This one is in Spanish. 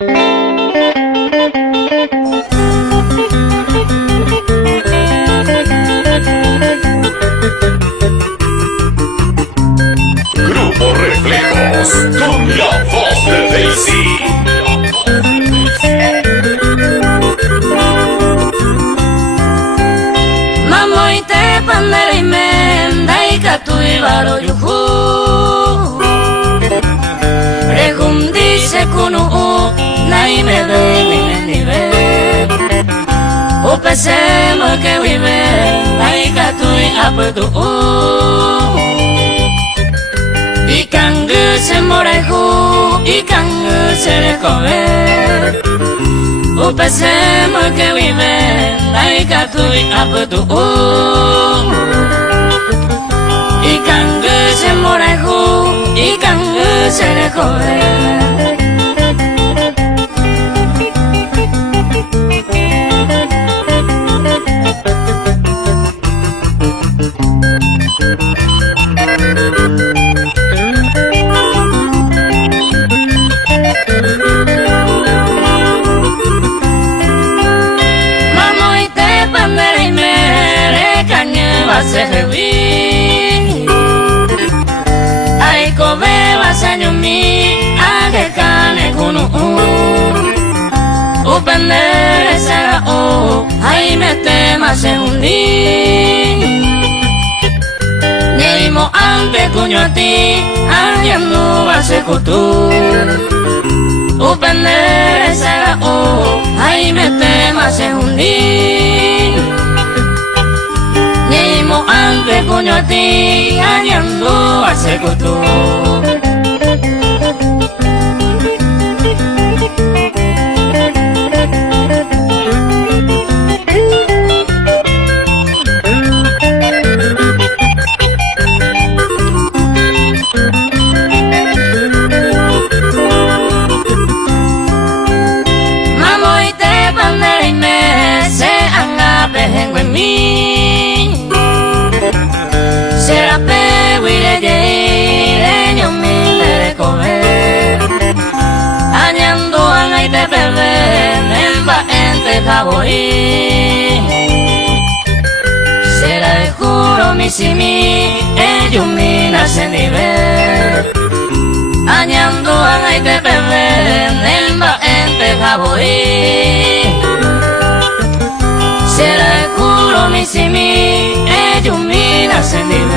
Grupo Reflejos, con la voz de Daisy. Mamoy te pandere men daika tuibaro yuhu Regum dice kunu naime de nive Upesema que vive daika tui apetu Ikangu se morehu ikangu se recobe Upesema que vive daika tui apetu Ikangu se morehu ikangu se recobe Sehewi Aiko beba senyumi Age kane kunu Upendere sera Hai mete mase undi Neimo ampe kunyoti Anyam nuba sekutu Upendere sera Hai mete mase undi Nimo anche kunyoti anyando asekutu Mamoy te pandere me se angape hengwemi Serape wile jeire nyomi mere comer Añando angai te bebe Nemba ente kaboi Sera e juro misimi Eyumina sendive Añando angai te bebe Nemba ente kaboi Sera e juro misimi Eyumina sendive